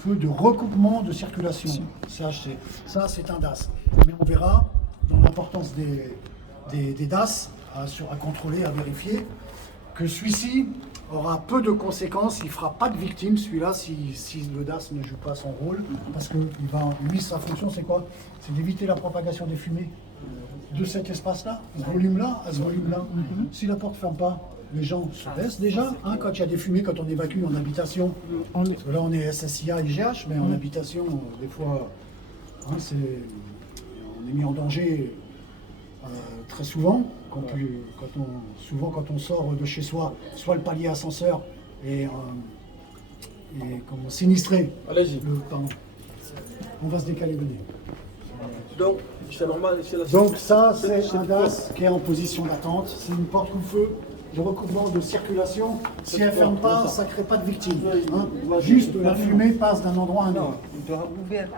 coup-feu de recoupement de circulation, CHC. Ça, c'est un DAS. Mais on verra dans l'importance des DAS à contrôler, à vérifier, que celui-ci aura peu de conséquences, il ne fera pas de victime, celui-là, si le DAS ne joue pas son rôle, parce que lui, sa fonction, c'est quoi? C'est d'éviter la propagation des fumées de cet espace-là, ce volume-là, à ce volume-là. Si la porte ne ferme pas, les gens se baissent déjà, hein, quand il y a des fumées, quand on évacue en habitation. Parce que là, on est SSIA, IGH, mais en habitation, des fois, hein, on est mis en danger très souvent. Quand on sort de chez soi, soit le palier ascenseur est sinistré. Allez-y. Pardon. On va se décaler, venez. Donc, c'est normal. Donc ça, c'est un DAS qui est en position d'attente. C'est une porte coup-feu de recoupement de circulation. Si elle ne ferme pas, ça ne crée pas de victime. Hein. Juste la fumée passe d'un endroit à un autre. Il doit ouvert.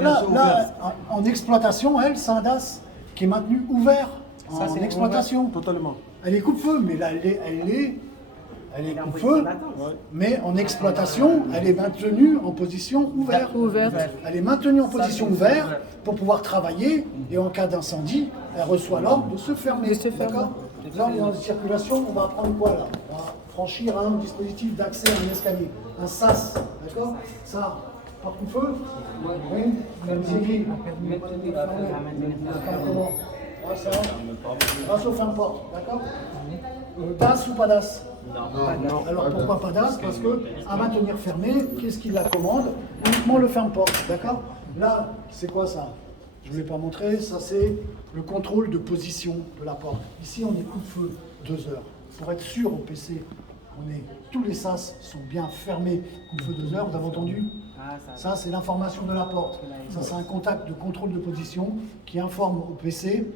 Là, en exploitation, c'est un DAS qui est maintenu ouvert en exploitation. Totalement. Elle est coupe-feu, mais là, elle est coupe-feu, mais en exploitation, elle est maintenue en position ouverte. Elle est maintenue en position ouverte pour pouvoir travailler, et en cas d'incendie, elle reçoit l'ordre de se fermer. D'accord ? Là, on est en circulation, on va prendre quoi là? On va franchir un dispositif d'accès à un escalier, un SAS. D'accord? Ça, par coup-feu? Oui. C'est écrit. Grâce au ferme-porte, d'accord? DAS ou pas DAS? Non. Alors pourquoi pas DAS? Parce que à maintenir fermé, qu'est-ce qui la commande? Uniquement le ferme-porte, d'accord? Là, c'est quoi ça? Je ne vous l'ai pas montré, ça c'est le contrôle de position de la porte. Ici, on est coup-de-feu 2 heures. Pour être sûr au PC, tous les SAS sont bien fermés, coup-de-feu 2 heures, vous avez entendu? Ça, c'est l'information de la porte. Ça, c'est un contact de contrôle de position qui informe au PC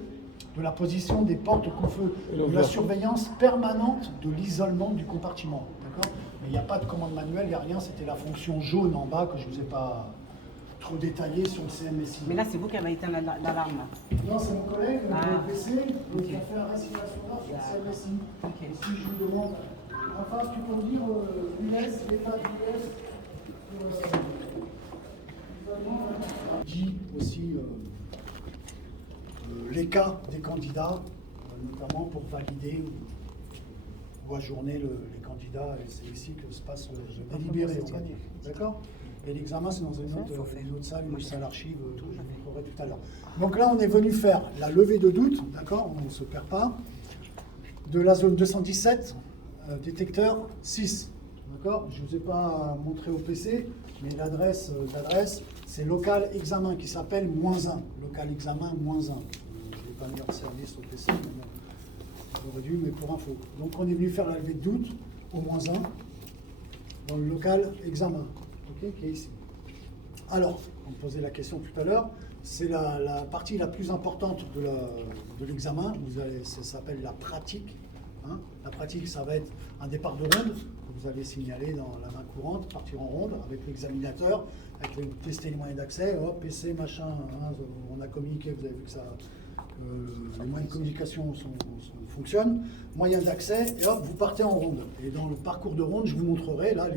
de la position des portes coup-feu, de la surveillance permanente de l'isolement du compartiment. D'accord? Mais il n'y a pas de commande manuelle, il n'y a rien, c'était la fonction jaune en bas que je ne vous ai pas trop détaillé sur le CMSI. Mais là, c'est vous qui avez éteint l'alarme. Non, c'est mon collègue, le PC, qui a fait la récitation là sur le CMSI. Et si je vous demande, enfin, tu peux me dire l'US, l'état de l'US dit aussi les cas des candidats, notamment pour valider ou ajourner les candidats, et c'est ici que se passe le délibéré, on va dire. D'accord? Et l'examen, c'est dans une autre salle, une salle archive, je vous montrerai tout à l'heure. Donc là, on est venu faire la levée de doute, d'accord? On ne se perd pas, de la zone 217, détecteur 6. D'accord? Je ne vous ai pas montré au PC, mais l'adresse, c'est local examen qui s'appelle -1. Local examen -1. Je ne vais pas lire le service au PC, mais bon, j'aurais dû, mais pour info. Donc on est venu faire la levée de doute au -1 dans le local examen, okay, qui est ici. Alors, on me posait la question tout à l'heure, c'est la partie la plus importante de l'examen. Ça s'appelle la pratique. Hein. La pratique, ça va être un départ de ronde que vous allez signaler dans la main courante, partir en ronde avec l'examinateur, avec tester les moyens d'accès, hop, PC, machin, hein, on a communiqué, vous avez vu que les moyens de communication fonctionnent, moyens d'accès, et hop, vous partez en ronde. Et dans le parcours de ronde, je vous montrerai là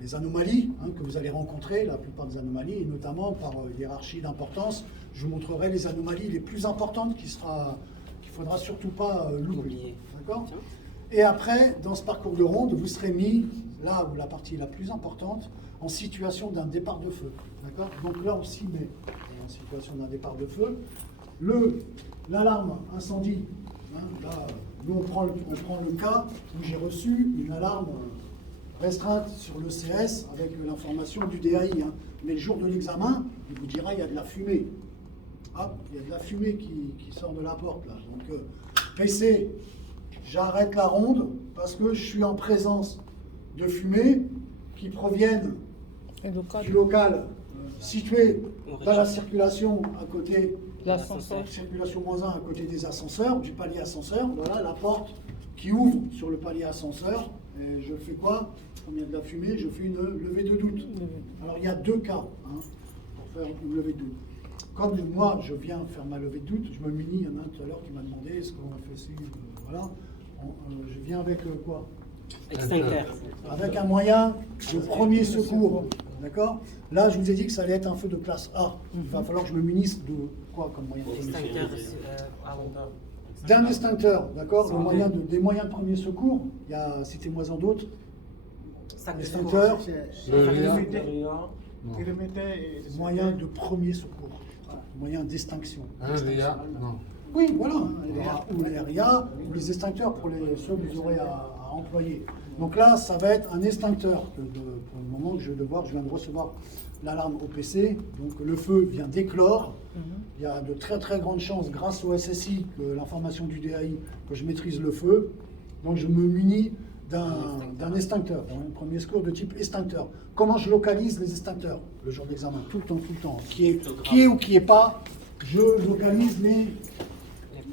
les anomalies hein, que vous allez rencontrer, la plupart des anomalies, et notamment par hiérarchie d'importance, je vous montrerai les anomalies les plus importantes qu'il ne faudra surtout pas l'oublier. D'accord ? Et après, dans ce parcours de ronde, vous serez mis, là où la partie la plus importante, en situation d'un départ de feu. D'accord ? Donc là aussi, mais en situation d'un départ de feu, l'alarme incendie, hein, là, nous on prend le cas où j'ai reçu une alarme restreinte sur le CS avec l'information du DAI. Hein. Mais le jour de l'examen, il vous dira il y a de la fumée. Hop, il y a de la fumée qui sort de la porte là. Donc PC, j'arrête la ronde parce que je suis en présence de fumée qui proviennent du local situé dans la circulation à côté l'ascenseur. Circulation -1 à côté des ascenseurs, du palier ascenseur. Voilà la porte qui ouvre sur le palier ascenseur. Et je fais quoi? Comme il y a de la fumée, je fais une levée de doute. Alors il y a 2 cas hein, pour faire une levée de doute. Comme moi, je viens faire ma levée de doute, je me munis, il y en a un tout à l'heure qui m'a demandé est-ce qu'on fait ci, voilà. Je viens avec quoi? Extincteur. Avec un moyen de premier secours. D'accord? Là, je vous ai dit que ça allait être un feu de classe A. Il va falloir que je me munisse de quoi comme moyen de premier secours? Extincteur. D'un extincteur, d'accord? Des moyens de premier secours, il y a, citez-moi-en d'autres. Sac de Extincteur, moyen de de premier secours, moyen d'extinction. Un VA, non. Oui, voilà, ou les RIA, ou les extincteurs pour ceux que vous aurez à employer. Donc là, ça va être un extincteur. Pour le moment que je viens de recevoir l'alarme au PC, donc le feu vient d'éclore. Il y a de très très grandes chances, grâce au SSI, que l'information du DAI, que je maîtrise le feu. Donc je me munis d'un extincteur, d'un premier secours de type extincteur. Comment je localise les extincteurs le jour d'examen? Tout le temps. Qui est ou qui est pas, je localise les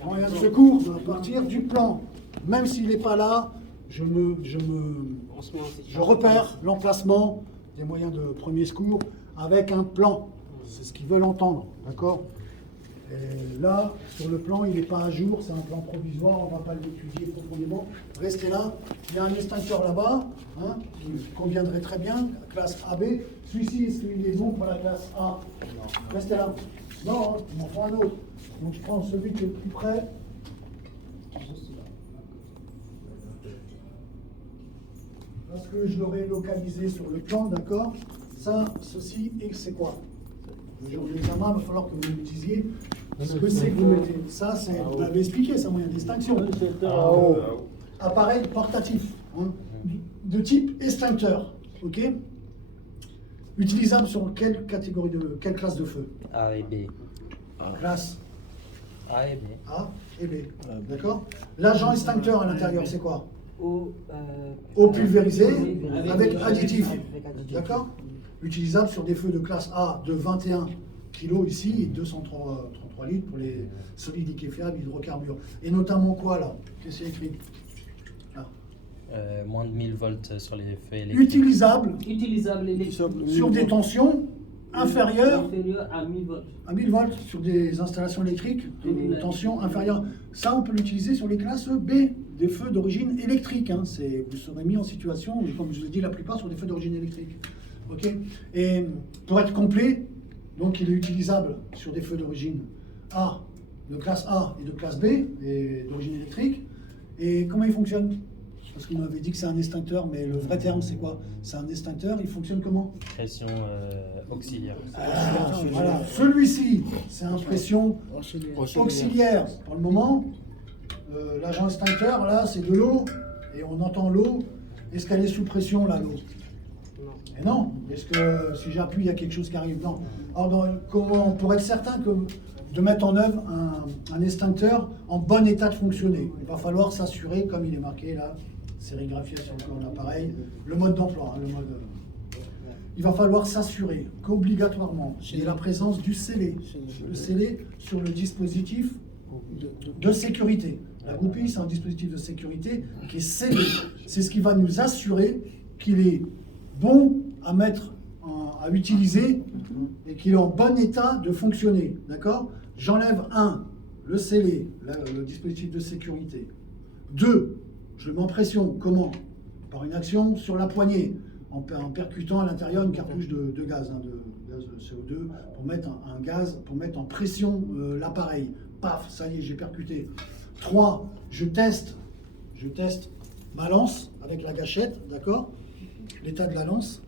moyens de secours à partir du plan. Même s'il n'est pas là, je repère l'emplacement des moyens de premier secours avec un plan. C'est ce qu'ils veulent entendre, d'accord? Et là, sur le plan, il n'est pas à jour, c'est un plan provisoire, on ne va pas l'étudier profondément. Restez là, il y a un extincteur là-bas, hein, qui conviendrait très bien, classe AB. Celui-ci, est-ce qu'il est bon pour la classe A? Restez là. Non, il m'en faut un autre. Donc je prends celui qui est le plus près. Parce que je l'aurais localisé sur le plan, d'accord? Ça, ceci, et c'est quoi? Le jour de l'examen, il va falloir que vous l'utilisiez. Ce que c'est que vous mettez. Ça, c'est, vous l'avez expliqué, c'est un moyen de distinction. Appareil portatif, hein, de type extincteur, ok? Utilisable sur quelle classe de feu? A et B. Classe A et B. A et B, d'accord? L'agent extincteur à l'intérieur, c'est quoi? Eau Pulvérisé avec additif, d'accord? Utilisable sur des feux de classe A de 21 kg ici et 233 litres pour les solides liquéfiables hydrocarbures. Et notamment quoi là? Qu'est-ce qu'il y a écrit là? Moins de 1000 volts sur les feux électriques. Utilisable Utilisable sur des tensions inférieures inférieur à 1000 volts. à 1000 volts sur des installations électriques de tension inférieure. Ça, on peut l'utiliser sur les classes B, des feux d'origine électrique. Hein. Vous serez mis en situation, comme je vous ai dit, la plupart sur des feux d'origine électrique. Okay. Et pour être complet, donc il est utilisable sur des feux d'origine A, de classe A et de classe B, et d'origine électrique. Et comment il fonctionne? Parce qu'on m'avait dit que c'est un extincteur, mais le vrai terme c'est quoi? C'est un extincteur, il fonctionne comment? Pression auxiliaire. Voilà, celui-ci, c'est un pression auxiliaire. Pour le moment, l'agent extincteur, là, c'est de l'eau, et on entend l'eau. Est-ce qu'elle est sous pression, là, l'eau? Et non. Est-ce que si j'appuie, il y a quelque chose qui arrive? Non. Alors, comment, pour être certain de mettre en œuvre un extincteur en bon état de fonctionner, il va falloir s'assurer, comme il est marqué là, sérigraphié sur le plan de l'appareil, le mode d'emploi, il va falloir s'assurer qu'obligatoirement, il y ait la présence du scellé, le scellé sur le dispositif de sécurité. La goupille, c'est un dispositif de sécurité qui est scellé. C'est ce qui va nous assurer qu'il est bon à mettre, à utiliser et qu'il est en bon état de fonctionner. D'accord? J'enlève le scellé, le dispositif de sécurité. 2, je le mets en pression. Comment? Par une action sur la poignée, en percutant à l'intérieur une cartouche de gaz, de gaz CO2, pour mettre un gaz, pour mettre en pression l'appareil. Paf, ça y est, j'ai percuté. 3, je teste ma lance avec la gâchette, d'accord? L'état de la lance.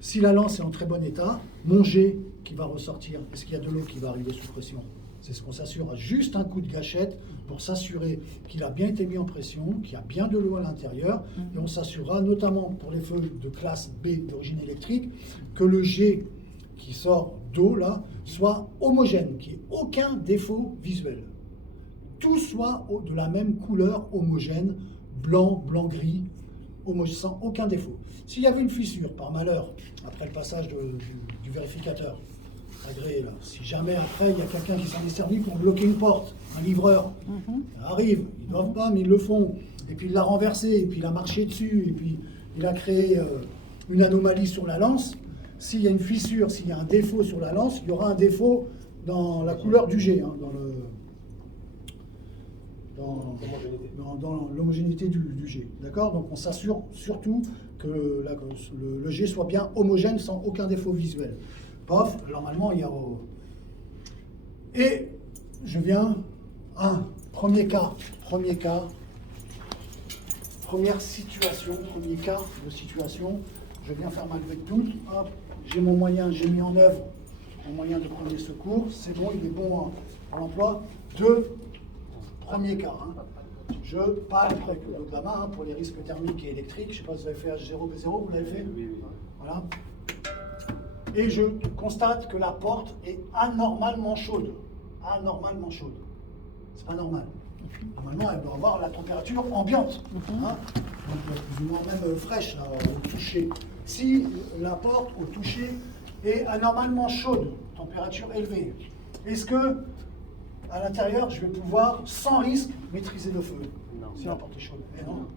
Si la lance est en très bon état, mon jet qui va ressortir, est-ce qu'il y a de l'eau qui va arriver sous pression? C'est ce qu'on s'assure à juste un coup de gâchette pour s'assurer qu'il a bien été mis en pression, qu'il y a bien de l'eau à l'intérieur. Et on s'assurera, notamment pour les feux de classe B d'origine électrique, que le jet qui sort d'eau là soit homogène, qu'il n'y ait aucun défaut visuel. Tout soit de la même couleur homogène, blanc, blanc-gris, sans aucun défaut. S'il y avait une fissure, par malheur, après le passage du vérificateur agréé, là, si jamais après il y a quelqu'un qui s'en est servi pour bloquer une porte, un livreur, ça arrive, ils ne doivent pas, mais ils le font, et puis il l'a renversé, et puis il a marché dessus, et puis il a créé une anomalie sur la lance. S'il y a une fissure, s'il y a un défaut sur la lance, il y aura un défaut dans la couleur du jet, hein, dans l'homogénéité du jet. D'accord? Donc on s'assure surtout que le jet soit bien homogène sans aucun défaut visuel. Pof, normalement il y a... Et je viens, premier cas, première situation, premier cas de situation, je viens faire ma levée de doute, hop, j'ai mon moyen, j'ai mis en œuvre mon moyen de premier secours, c'est bon, il est bon à l'emploi. Premier cas, je parle avec le gamma pour les risques thermiques et électriques, je ne sais pas si vous avez fait H0, B0, vous l'avez fait? Oui. Voilà. Et je constate que la porte est anormalement chaude. Anormalement chaude. C'est pas normal. Normalement, elle doit avoir la température ambiante. Donc, plus ou moins même fraîche là, au toucher. Si la porte au toucher est anormalement chaude, température élevée, est-ce que à l'intérieur, je vais pouvoir, sans risque, maîtriser le feu? Non. Si la porte est chaude. Mais non.